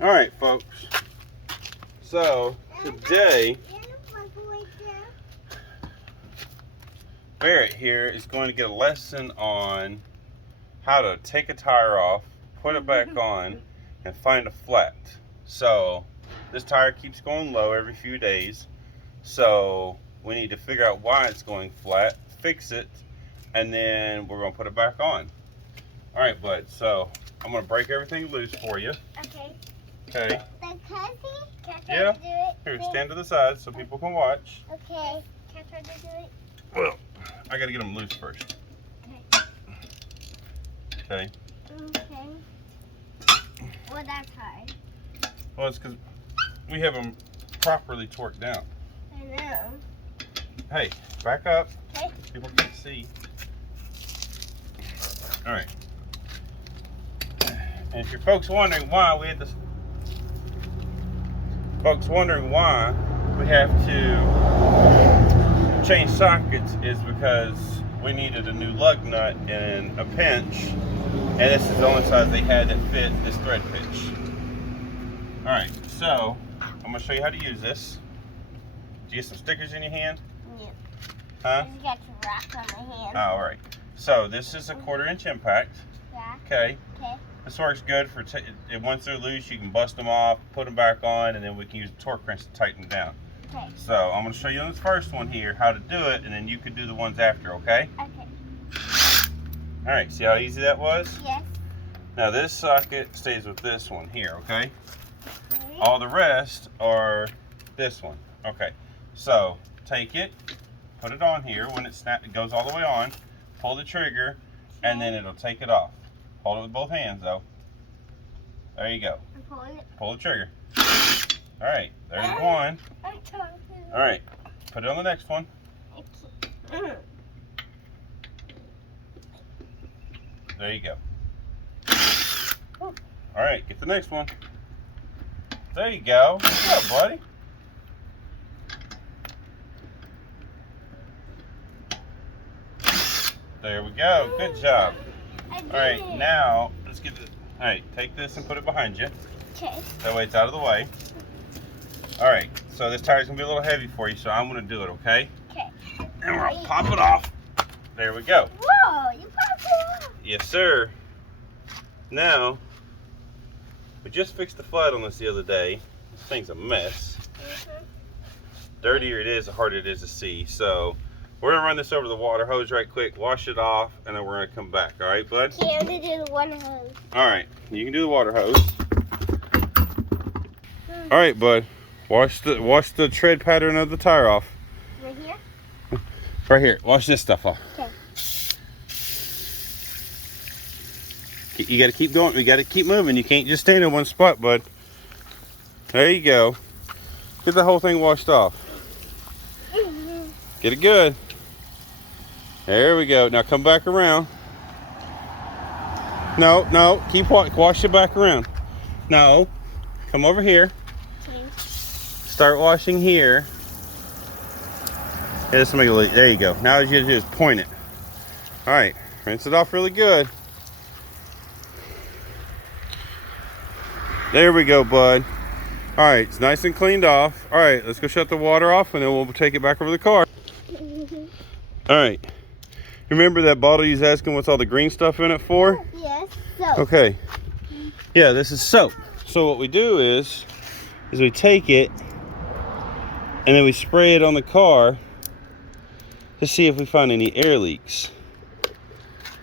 All right, folks. So today, Barrett here is going to get a lesson on how to take a tire off, put it back on, and find a flat. So this tire keeps going low every few days. So we need to figure out why it's going flat, fix it, and then we're going to put it back on. All right, bud. So I'm going to break everything loose for you. Okay. Okay. Can I Yeah. do it? Here, stand to the side so people can watch. Okay. Can I try to do it? Well, I got to get them loose first. Okay. Okay. Well, that's hard. Well, it's because we have them properly torqued down. I know. Hey, back up. Okay. People can't see. All right. And if you're folks wondering why we have to change sockets, is because we needed a new lug nut and a pinch, and this is the only size they had that fit this thread pitch. All right, so I'm gonna show you how to use this. Did you get some stickers in your hand? Yeah. Huh? I just got some rock on my hand. Oh, all right. So this is a 1/4" impact. Yeah. Okay. Okay. This works good for once they're loose, you can bust them off, put them back on, and then we can use a torque wrench to tighten them down. Okay. So I'm going to show you on this first one here how to do it, and then you can do the ones after, okay? Okay. All right, see how easy that was? Yes. Now this socket stays with this one here, okay? Okay. All the rest are this one. Okay, so take it, put it on here. When it goes all the way on, pull the trigger, and then it'll take it off. Hold it with both hands though. There you go. I'm pulling it. Pull the trigger. All right, there's one. I'm trying. All right, put it on the next one. There you go. All right, get the next one. There you go. Good job, buddy. There we go. Good job. I did All right, it. now let's get this. All right, take this and put it behind you. Okay. That way it's out of the way. All right, so this tire's gonna be a little heavy for you, so I'm gonna do it, okay? Okay. And we're gonna pop it off. There we go. Whoa! You popped it off. Yes, sir. Now, we just fixed the flat on this the other day. This thing's a mess. Dirtier it is, the harder it is to see. So we're gonna run this over the water hose right quick, wash it off, and then we're gonna come back. All right, bud? Okay, I'm gonna do the one hose. All right, you can do the water hose. All right, bud. Wash the tread pattern of the tire off. Right here? Right here. Wash this stuff off. Okay. You got to keep going. You got to keep moving. You can't just stand in one spot, bud. There you go. Get the whole thing washed off. Get it good. There we go. Now come back around. No. Keep wash it back around. No. Come over here. Okay. Start washing here. Yeah, this will make it leak. There you go. Now all you have to do is point it. All right. Rinse it off really good. There we go, bud. All right, it's nice and cleaned off. All right, let's go shut the water off, and then we'll take it back over the car. All right. Remember that bottle you was asking what's all the green stuff in it for? Yes. So. Okay. Yeah, this is soap. So what we do is we take it, and then we spray it on the car to see if we find any air leaks.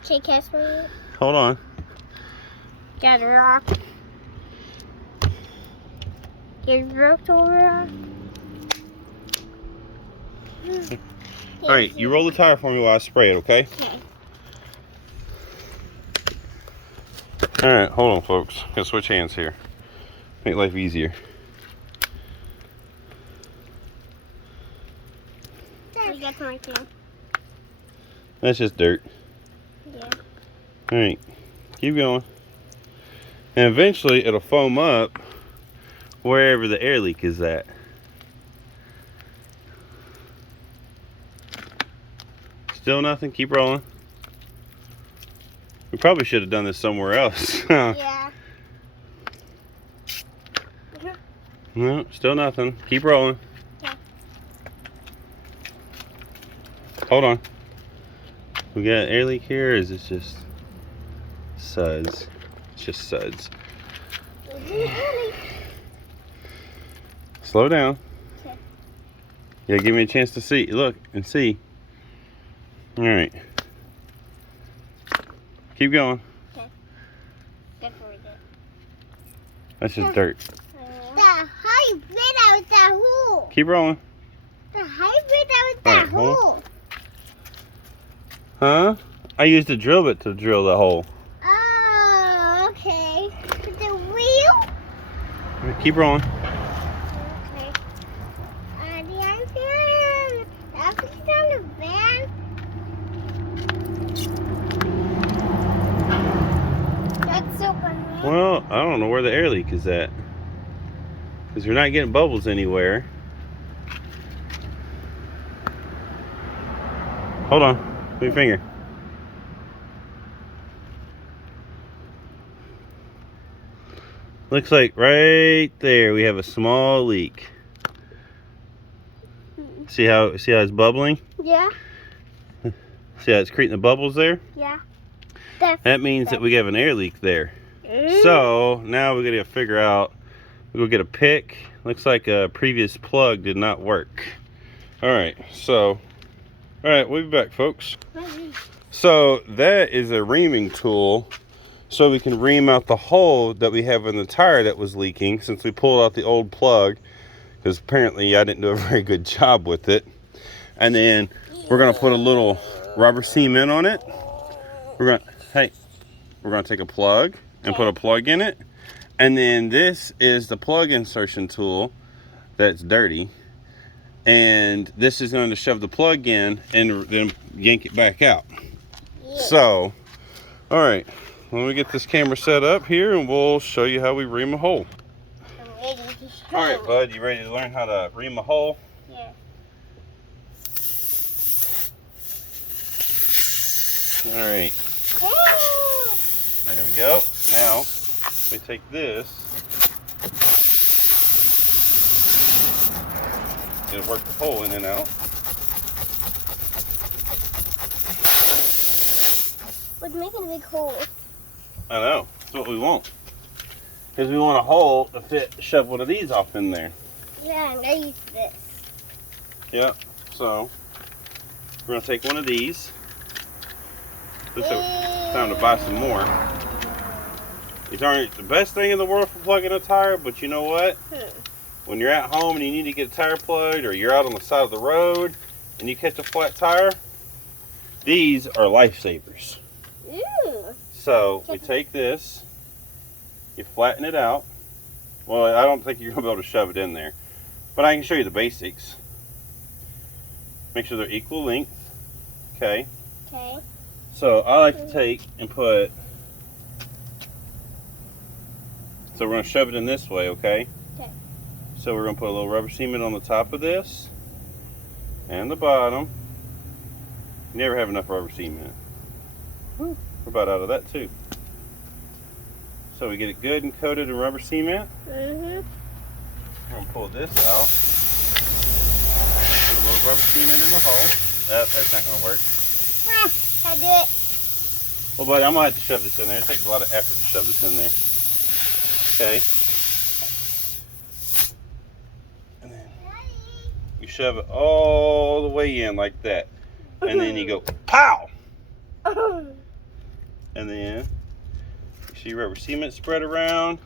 Okay, Casper. Hold on. Got a rock. You broke over. All right, you roll the tire for me while I spray it, okay? Okay. All right, hold on, folks. Gotta switch hands here. Make life easier. I got my hand. That's just dirt. Yeah. All right, keep going. And eventually it'll foam up wherever the air leak is at. Still nothing? Keep rolling. We probably should have done this somewhere else. Yeah. No, still nothing. Keep rolling. Okay. Hold on. We got air leak here, or is it just suds? It's just suds. Slow down. Okay. Yeah, give me a chance to see. Look and see. All right. Keep going. Good for it. That's just dirt. How you fit out that hole? Keep rolling. How you fit out that Alright, hold hole? Huh? I used a drill bit to drill the hole. Oh, okay. With the wheel? Keep rolling. Okay. The answer. That's on the van. That's so funny. Well, I don't know where the air leak is at. Because we're not getting bubbles anywhere. Hold on. Put your finger. Looks like right there we have a small leak. See how it's bubbling? Yeah. See how it's creating the bubbles there? Yeah. That means that we have an air leak there. So now we're gonna figure out. We'll get a pick. Looks like a previous plug did not work. All right, we'll be back, folks. So that is a reaming tool, so we can ream out the hole that we have in the tire that was leaking, since we pulled out the old plug, because apparently I didn't do a very good job with it. And then we're gonna put a little rubber cement on it. We're gonna take a plug and put a plug in it. And then this is the plug insertion tool that's dirty. And this is going to shove the plug in and then yank it back out. Yeah. So, all right, let me get this camera set up here and we'll show you how we ream a hole. I'm ready to show. All right, bud, you ready to learn how to ream a hole? Yeah. All right, Oh. there we go. Now, we take this and work the hole in and out. We're making a big hole. I know, that's what we want. Because we want a hole to fit, shove one of these off in there. Yeah, I'm gonna use this. Yep, so we're gonna take one of these. It's time to buy some more. These aren't the best thing in the world for plugging a tire, but you know what? When you're at home and you need to get a tire plugged, or you're out on the side of the road and you catch a flat tire, these are lifesavers. Ooh. So we take this, you flatten it out. Well, I don't think you're gonna be able to shove it in there, but I can show you the basics. Make sure they're equal length. Okay. Okay. So I like to take and put. So we're gonna shove it in this way, okay? Okay. So we're gonna put a little rubber cement on the top of this and the bottom. You never have enough rubber cement. We're about out of that too. So we get it good and coated in rubber cement. Mhm. We're gonna pull this out. Put a little rubber cement in the hole. That's not gonna work. I do it. Well, buddy, I'm gonna have to shove this in there. It takes a lot of effort to shove this in there. Okay. And then you shove it all the way in like that. And then you go, pow! And then you see rubber cement spread around.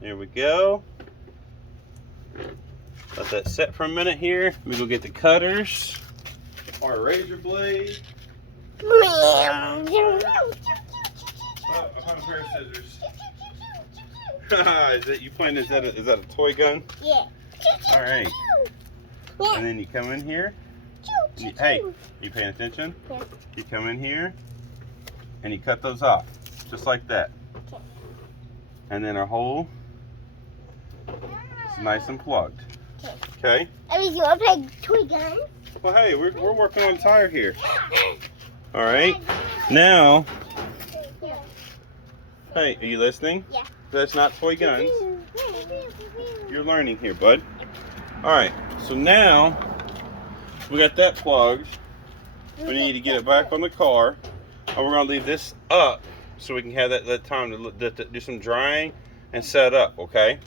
There we go. Let that set for a minute here. Let me go get the cutters. Our razor blade. Oh, I found a pair of scissors. Is that a toy gun? Yeah. All right. Yeah. And then you come in here. Hey, you paying attention? Yeah. You come in here and you cut those off, just like that. Okay. And then our hole is nice and plugged. Okay. Okay? I mean, you want to play toy gun? Well, hey, we're working on tire here. All right. Now, Yeah. hey, are you listening? Yeah. That's not toy guns. You're learning here, bud. Alright, so now we got that plugged. We need to get it back on the car. And we're going to leave this up so we can have that time to do some drying and set up, okay?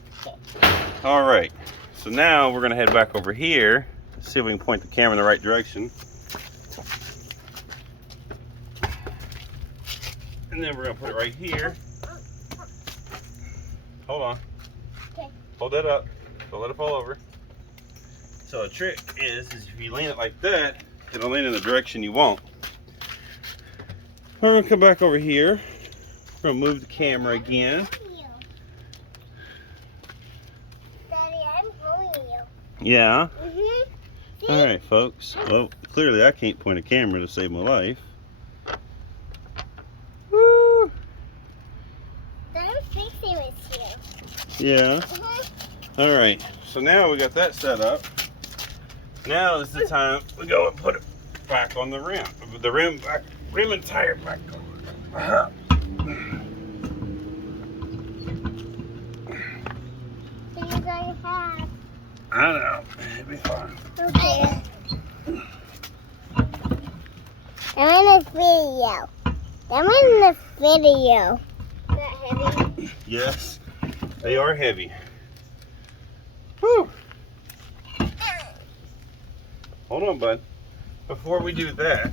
Alright, so now we're going to head back over here. See if we can point the camera in the right direction. And then we're going to put it right here. Hold on. Okay. Hold that up. Don't let it fall over. So the trick is if you lean it like that, it'll lean in the direction you want. We're going to come back over here. We're going to move the camera again. Daddy, I'm holding you. Yeah. Mm-hmm. All right, folks. Well, clearly I can't point a camera to save my life. Woo! I'm fixing with you. Yeah. Mm-hmm. All right. So now we got that set up. Now is the time we go and put it back on the rim. The rim and tire back on. So you guys have. I know. It'll be fine. Okay. I'm in this video. I'm in this video. Is that heavy? Yes, they are heavy. Whew. Hold on, bud. Before we do that,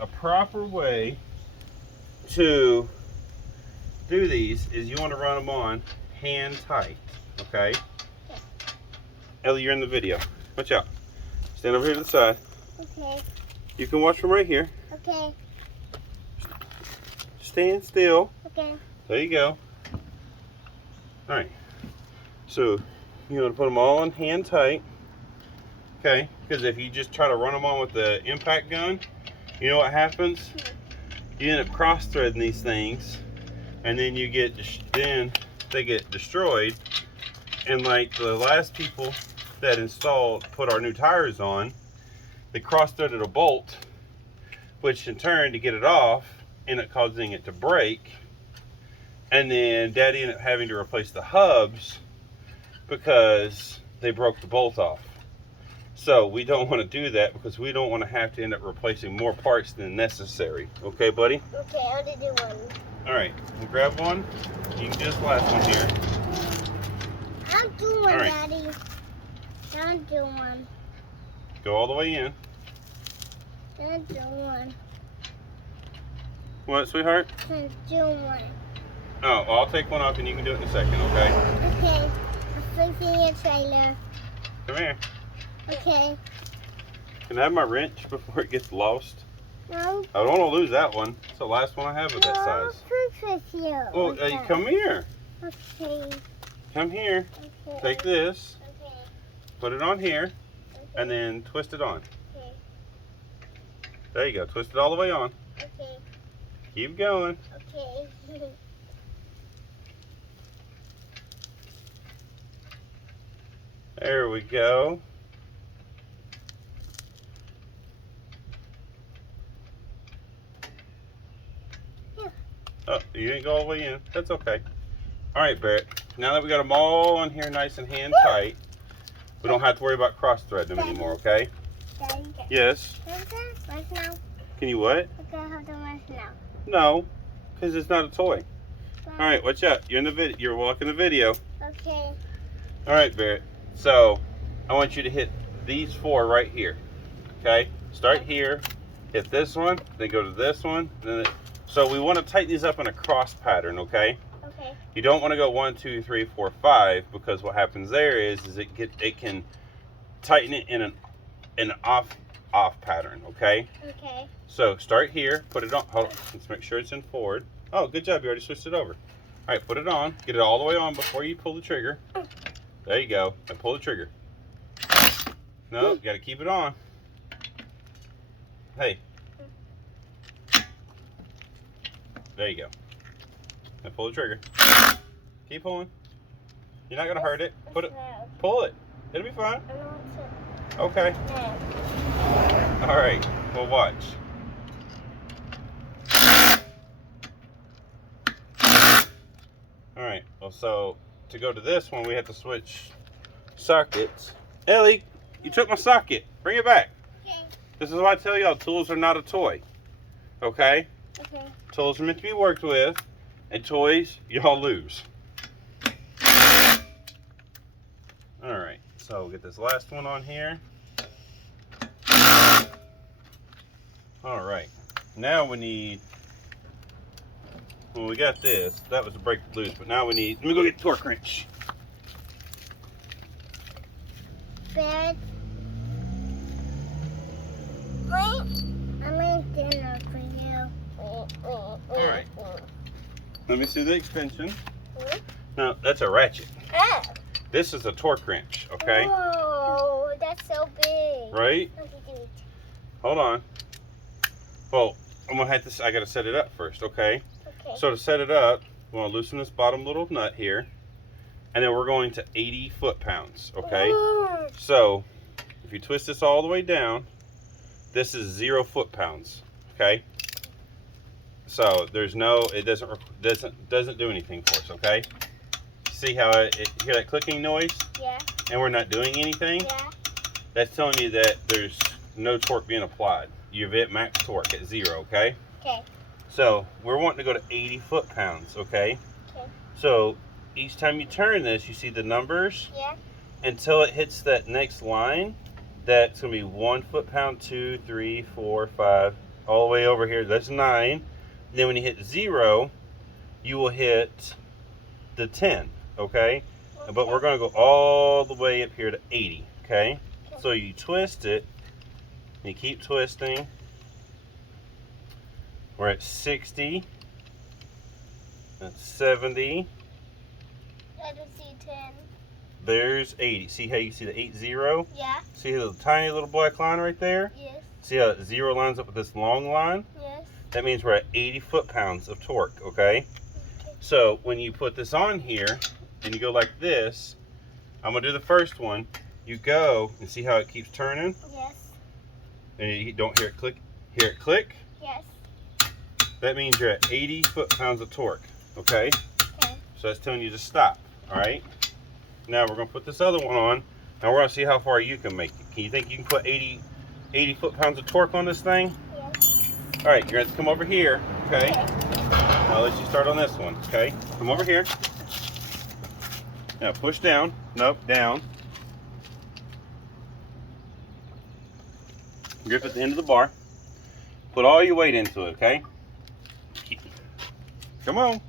a proper way to do these is you want to run them on hand tight, okay? Ellie, you're in the video. Watch out. Stand over here to the side. Okay. You can watch from right here. Okay. Stand still. Okay. There you go. All right. So you want to put them all on hand tight, okay? Because if you just try to run them on with the impact gun, you know what happens? You end up cross-threading these things, and then you get they get destroyed. And like the last people that put our new tires on, they cross-threaded a bolt, which in turn, to get it off, ended up causing it to break. And then Daddy ended up having to replace the hubs because they broke the bolt off. So we don't want to do that because we don't want to have to end up replacing more parts than necessary. Okay, buddy? Okay, I'll do one. All right, we'll grab one. You can do this last one here. I'll do one, All right. Daddy. I'll do one. Go all the way in. I'll do one. What, sweetheart? I'll do one. Oh, well, I'll take one off and you can do it in a second, okay? Okay. I'm fixing your trailer. Come here. Okay. Can I have my wrench before it gets lost? No. I don't want to lose that one. It's the last one I have of that I'll size. fix with you. Oh, Okay. come here. Okay. Come here. Okay. Take this, Okay. put it on here, Okay. and then twist it on. Okay. There you go. Twist it all the way on. Okay. Keep going. Okay. There we go. Yeah. Oh, you didn't go all the way in. That's okay. All right, Barrett. Now that we got them all on here nice and hand tight, we don't have to worry about cross-threading them anymore, okay? Daddy, get Yes. right now. Can you what? Okay, hold on right now. No, because it's not a toy. All right, watch out. You're in the video. You're walking the video. Okay. All right, Barrett. So I want you to hit these 4 right here. Okay? Start here, hit this one, then go to this one. So we want to tighten these up in a cross pattern, okay? Okay. You don't want to go 1, 2, 3, 4, 5 because what happens there is it can tighten it in an off pattern, okay? Okay. So start here, put it on. Hold on, let's make sure it's in forward. Oh, good job. You already switched it over. All right, put it on. Get it all the way on before you pull the trigger. There you go. And pull the trigger. No, you got to keep it on. Hey. There you go. And pull the trigger. Keep pulling. You're not going to hurt it. Pull it. It'll be fine. Okay. All right. Well, watch. Alright, well, so to go to this one, we have to switch sockets. Ellie, you took my socket. Bring it back. Okay. This is why I tell y'all, tools are not a toy. Okay? Okay. Tools are meant to be worked with, and toys, y'all lose. Alright, so we'll get this last one on here. Alright, now we need, well, we got this. That was a break loose, but now we need, let me go get the torque wrench. Bed. I'm in dinner for you. Alright. Let me see the extension. No, that's a ratchet. Oh. This is a torque wrench, okay? Oh, that's so big. Right? Look at it. Hold on. Well, I'm gonna have to, I gotta set it up first, okay? Okay. So to set it up, we're gonna loosen this bottom little nut here, and then we're going to 80 foot-pounds, okay? Oh. So, if you twist this all the way down, this is 0 foot-pounds, okay? So there's no, it doesn't do anything for us, okay? See how hear that clicking noise? Yeah. And we're not doing anything? Yeah. That's telling you that there's no torque being applied. You've hit max torque at 0, okay? Okay. So we're wanting to go to 80 foot-pounds, okay? Okay. So each time you turn this, you see the numbers Yeah. until it hits that next line. That's gonna be 1 foot-pound, 2, 3, 4, 5, all the way over here. That's 9. And then when you hit 0, you will hit the 10, okay? But we're gonna go all the way up here to 80, okay? So you twist it, you keep twisting. We're at 60. That's 70. I don't see 10. There's 80. See how you see the 80? Yeah. See the tiny little black line right there? Yes. See how 0 lines up with this long line? Yes. That means we're at 80 foot-pounds of torque, okay? Okay. So when you put this on here and you go like this, I'm gonna do the first one. You go and see how it keeps turning? Yes. And you don't hear it click. Hear it click? Yes. That means you're at 80 foot-pounds of torque, okay? Okay. So that's telling you to stop, all right? Now we're gonna put this other one on, and we're gonna see how far you can make it. Can you think you can put 80 foot-pounds of torque on this thing? Yes. All right, you're gonna have to come over here, okay? I'll let you start on this one, okay? Come over here. Now push down. Nope, down. Grip at the end of the bar. Put all your weight into it, okay? Come on.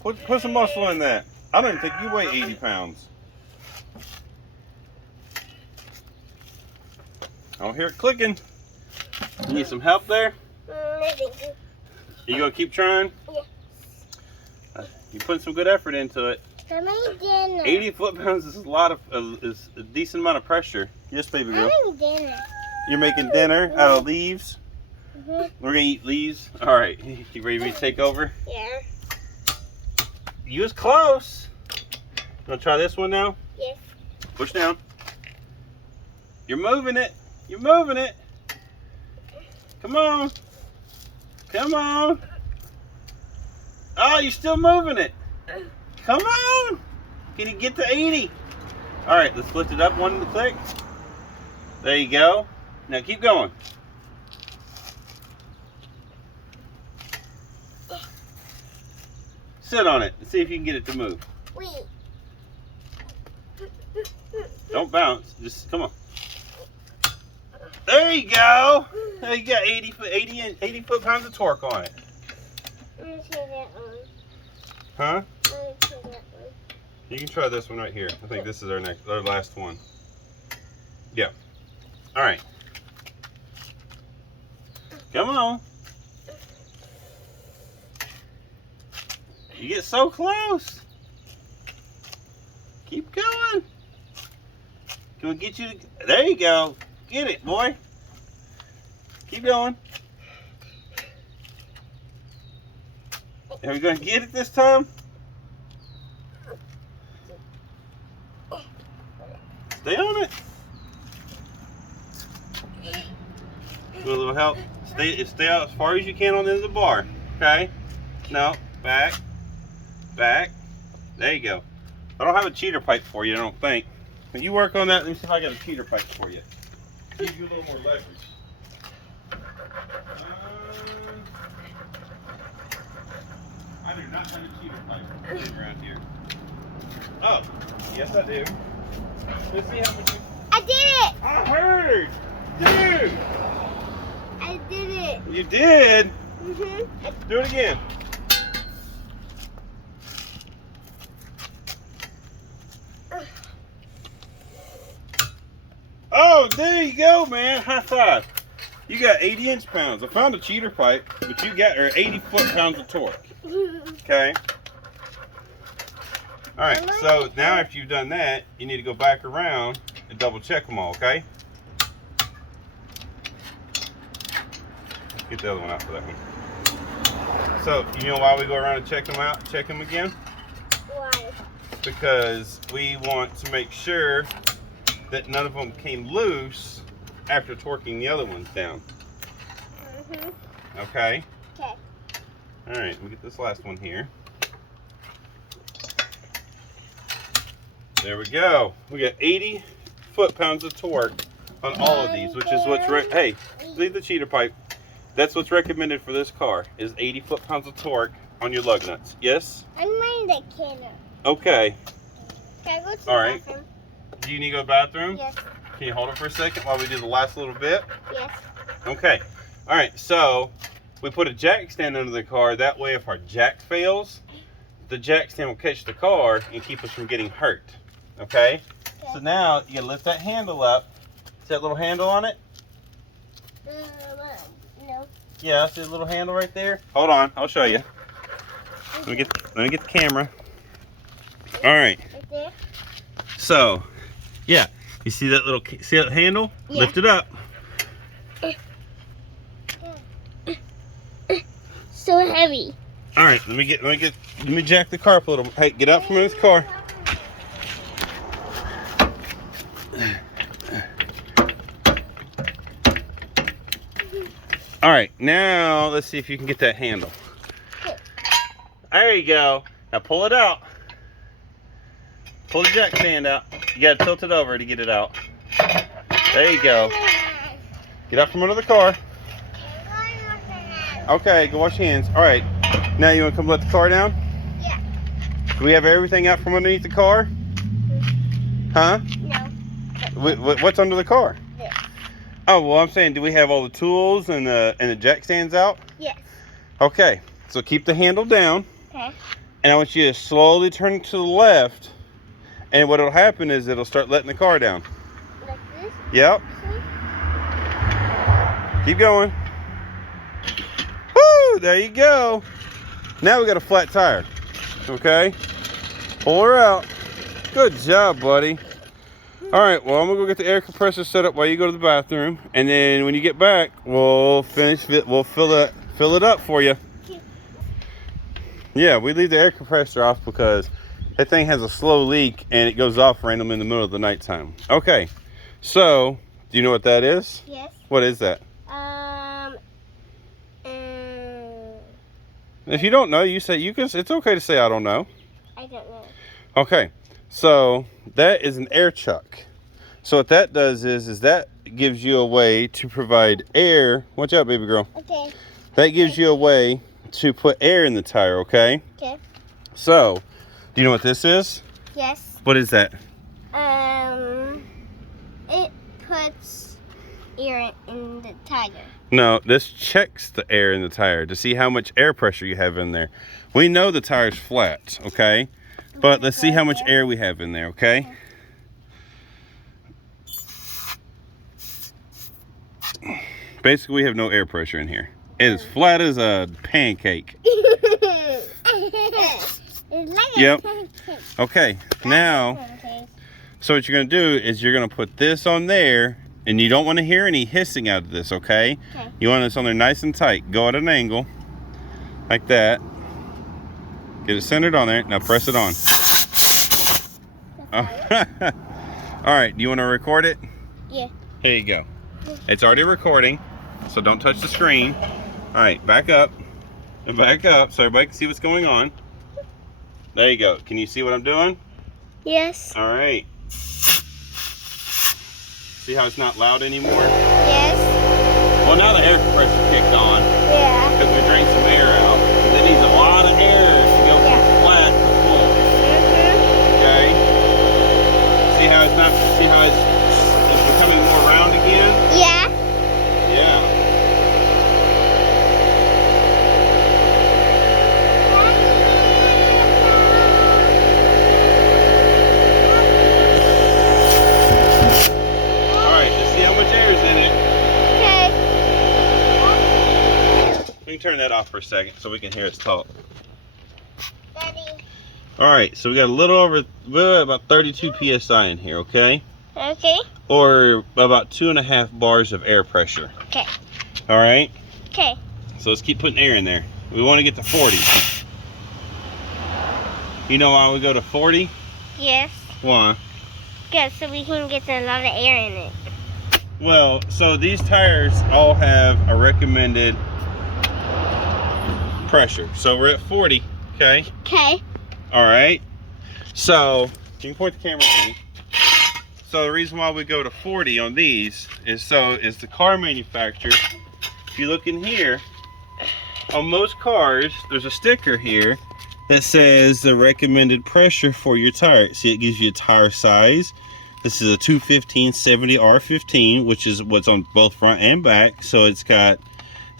Put some muscle in that. I don't even think you weigh 80 pounds. I don't hear it clicking. You need some help there? Maybe. You gonna keep trying? Yeah. You put some good effort into it. I'm in dinner. 80 foot-pounds is a lot of, is a decent amount of pressure. Yes, baby girl. I'm in dinner. You're making dinner out of leaves. Mm-hmm. We're gonna eat leaves. All right, you ready for me to take over? Yeah. You was close. Gonna try this one now? Yes. Push down. You're moving it. You're moving it. Come on. Come on. Oh, you're still moving it. Come on. Can you get to 80? All right, let's lift it up one click. There you go. Now keep going. Sit on it and see if you can get it to move. Wait. Don't bounce. Just come on. There you go. Now you got 80 foot-pounds of torque on it. I'm gonna try that one. Huh? I'm gonna try that one. You can try this one right here. I think this is our last one. Yeah. All right. Come on. You get so close. Keep going. Can we get you to, there you go. Get it, boy. Keep going. Are we going to get it this time? Stay on it. Need a little help. Stay out as far as you can on the end of the bar. Okay? No. Back. Back. There you go. I don't have a cheater pipe for you, I don't think. When you work on that, let me see if I got a cheater pipe for you. Give you a little more leverage. I do not have a cheater pipe around here. Oh, yes I do. Let's see how much. I did it! I heard! Dude! I did it. You did? Mm-hmm. Do it again. Oh, there you go, man. High five. You got 80 inch-pounds. I found a cheater pipe, but you got 80 foot-pounds of torque. Okay? Alright, so now after you've done that, you need to go back around and double check them all, okay? Get the other one out for that one. So, you know why we go around and check them out, check them again? Why? Because we want to make sure that none of them came loose after torquing the other ones down. Okay? Okay. Alright, let me get this last one here. There we go. We got 80 foot-pounds of torque on all of these, which is what's hey, leave the cheater pipe. That's what's recommended for this car, is 80 foot-pounds of torque on your lug nuts. Yes? I'm running the camera. Okay. Can I go to the All right. bathroom? Do you need to go to the bathroom? Yes. Can you hold it for a second while we do the last little bit? Yes. Okay. All right, so we put a jack stand under the car. That way, if our jack fails, the jack stand will catch the car and keep us from getting hurt. Okay? So now you gotta lift that handle up. See that little handle on it? No. Yeah, see the little handle right there? Hold on, I'll show you. Let me get the camera. All right. Right there? So, yeah, you see that handle? Yeah. Lift it up. So heavy. All right, let me jack the car up a little. Hey, get out from under this car. All right, now let's see if you can get that handle. There you go. Now pull it out. Pull the jack stand out. You gotta tilt it over to get it out. There you go. Get out from under the car. Okay, go wash your hands. All right, now you wanna come let the car down? Yeah. Do we have everything out from underneath the car? Huh? No. What's under the car? This. Oh, well, I'm saying, do we have all the tools and the jack stands out? Yes. Okay, so keep the handle down. Okay. And I want you to slowly turn it to the left. And what'll happen is it'll start letting the car down. Like this? Yep. Keep going. Woo! There you go. Now we got a flat tire. Okay? Pull her out. Good job, buddy. All right, well, I'm gonna go get the air compressor set up while you go to the bathroom, and then when you get back, we'll finish it. We'll fill it up for you. Yeah, we leave the air compressor off because that thing has a slow leak and it goes off randomly in the middle of the nighttime. Okay, so do you know what that is? Yes. What is that? If you don't know, you say you can. It's okay to say I don't know. I don't know. Okay, so that is an air chuck. So what that does is that gives you a way to provide air. Watch out, baby girl. Okay. That gives you a way to put air in the tire, okay? Okay. So, do you know what this is? Yes. What is that? It puts air in the tire. No, this checks the air in the tire to see how much air pressure you have in there. We know the tire's flat, okay? But let's see how much air we have in there, okay? Basically, we have no air pressure in here. It is flat as a pancake. It's like Yep. a pancake. Okay, now, Pancake. so what you're going to do is you're going to put this on there, and you don't want to hear any hissing out of this, okay? Okay. You want this on there nice and tight. Go at an angle, like that. Get it centered on there. Now press it on. All right, do you want to record it? Yeah. Here you go. It's already recording, so don't touch the screen. All right, back up and back up so everybody can see what's going on. There you go. Can you see what I'm doing? Yes. All right. See how it's not loud anymore? Yes. Well, now the air compressor kicked on Yeah. because we drained some air out. It needs a lot of air to go from flat to full. Okay. See how it's not? See how it's becoming more round again? Yeah. Yeah. All right. Let's see how much air is in it. Okay. We can turn that off for a second so we can hear us talk. Daddy. All right. So we got a little over about 32 psi in here. Okay. Okay. Or about 2.5 bars of air pressure. Okay. All right. Okay. So let's keep putting air in there. We want to get to 40. You know why we go to 40? Yes. Why? Good, so we can get a lot of air in it. Well, so these tires all have a recommended pressure. So we're at 40, okay? Okay. All right. So, can you point the camera at me? So the reason why we go to 40 on these is the car manufacturer. If you look in here, on most cars, there's a sticker here that says the recommended pressure for your tire. See, it gives you a tire size. This is a 215/70 R15, which is what's on both front and back. So it's got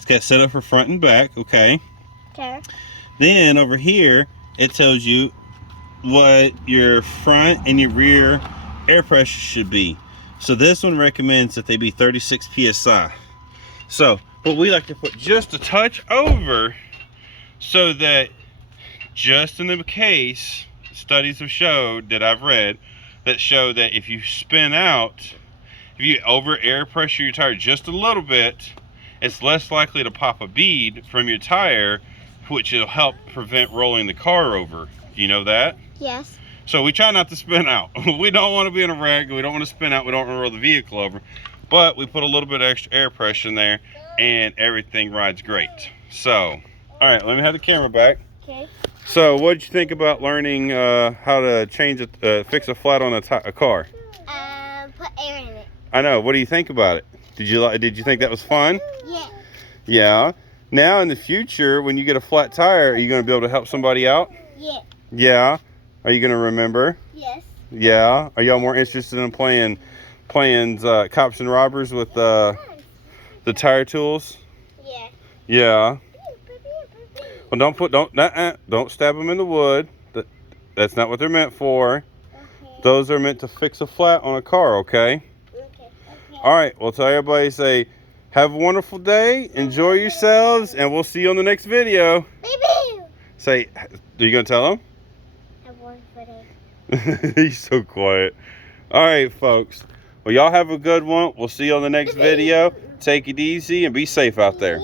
set up for front and back, okay? Okay. Then over here, it tells you what your front and your rear air pressure should be. So this one recommends that they be 36 psi. So what we like to put just a touch over, so that just in the case, studies have showed that I've read that show that if you spin out, if you over air pressure your tire just a little bit, it's less likely to pop a bead from your tire, which will help prevent rolling the car over. Do you know that? Yes. So we try not to spin out. We don't want to be in a wreck. We don't want to spin out. We don't want to roll the vehicle over. But we put a little bit of extra air pressure in there, and everything rides great. So, all right, let me have the camera back. Okay. So, what did you think about learning how to fix a flat on a car? Put air in it. I know. What do you think about it? Did you think that was fun? Yeah. Yeah. Now in the future, when you get a flat tire, are you going to be able to help somebody out? Yeah. Yeah. Are you going to remember? Yes. Yeah. Are y'all more interested in playing cops and robbers with the tire tools? Yeah. Yeah. Well, don't stab them in the wood. That's not what they're meant for. Okay. Those are meant to fix a flat on a car, okay? Okay. All right. Well, tell everybody, say, have a wonderful day. Enjoy yourselves, and we'll see you on the next video. Baby. Say, are you going to tell them? Have one for day. He's so quiet. All right, folks. Well, y'all have a good one. We'll see you on the next video. Take it easy and be safe out there.